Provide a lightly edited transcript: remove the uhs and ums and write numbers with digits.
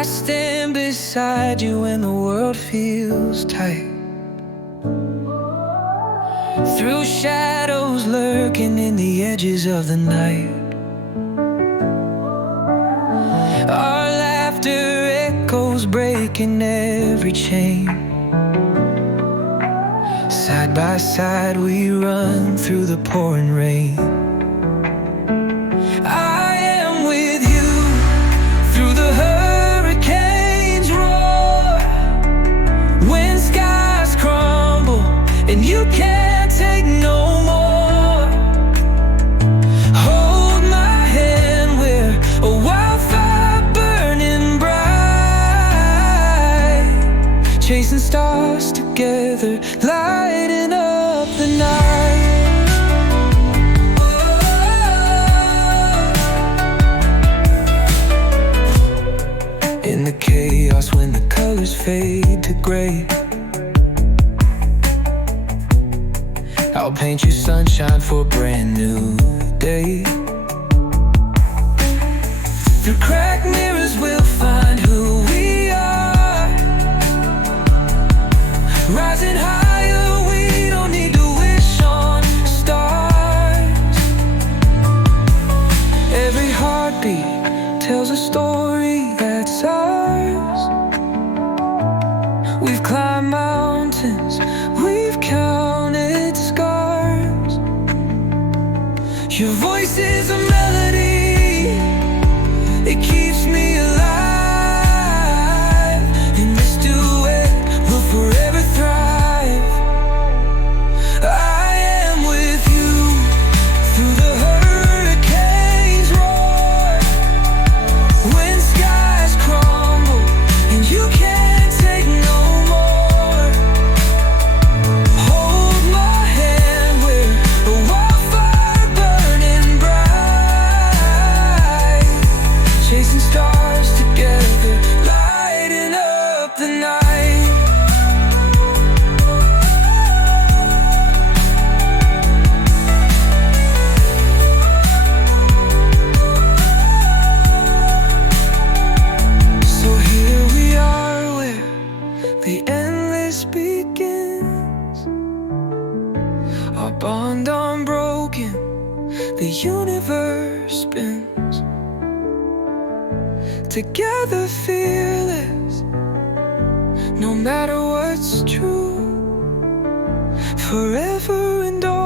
I stand beside you when the world feels tight. Through shadows lurking in the edges of the night, our laughter echoes breaking every chain. Side by side we run through the pouring rain. I am with you through the hurricane's roar, when skies crumble and you can't take no more. Hold my hand, we're a wildfire burning bright, chasing stars together, lighting up the night. In the chaos, when the colors fade to gray, I'll paint you sunshine for a brand new day. Through cracked mirrors we'll find who we are, rising higher, we don't need to wish on stars. Every heartbeat tells a story that's ours. We've climbed mountains, we've counted scars. Your voice is a melody, it keeps me alive. In this duet, we'll forever thrive. I am with you through the hurricane's roar, when skies crumble and you can't take no more. Hold my hand, we're a wildfire burning bright, chasing stars together, lighting up the night. So here we are where the endless begins, our bond unbroken, the universe spins. Together fearless, no matter what's true, forever and always.